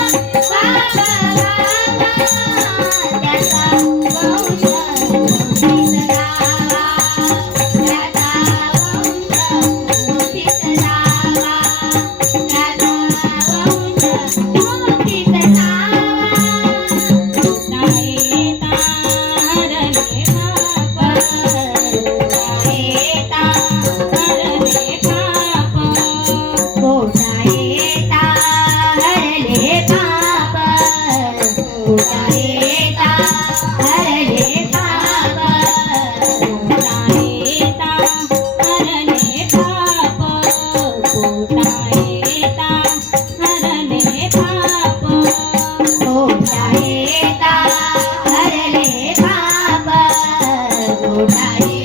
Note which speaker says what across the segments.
Speaker 1: Thank you. para allí.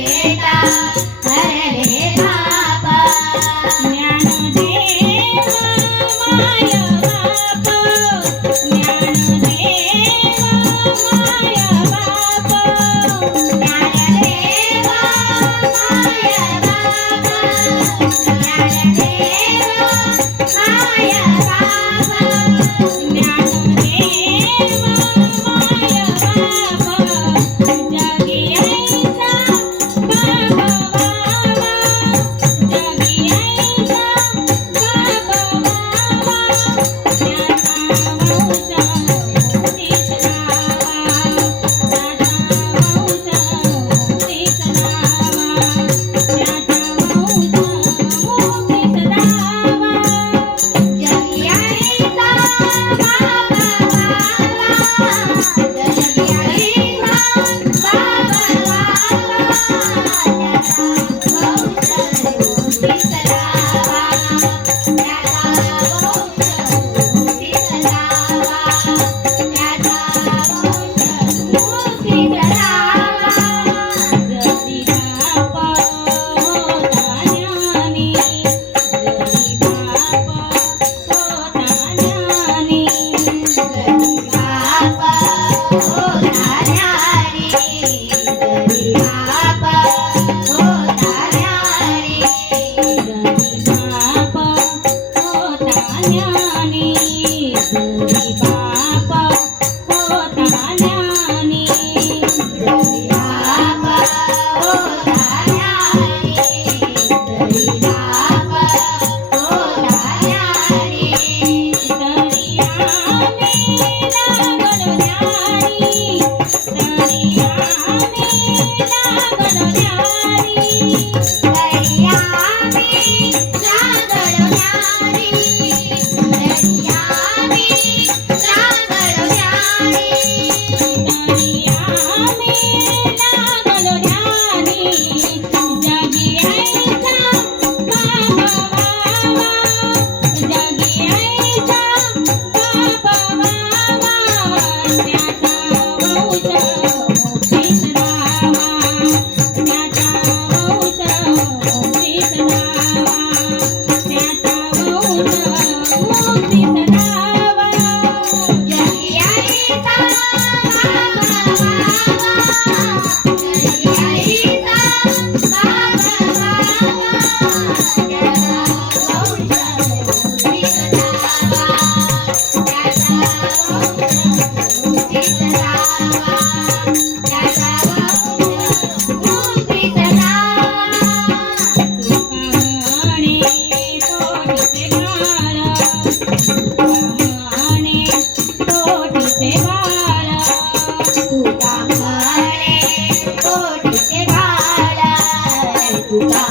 Speaker 1: दर्यामे लागलो Música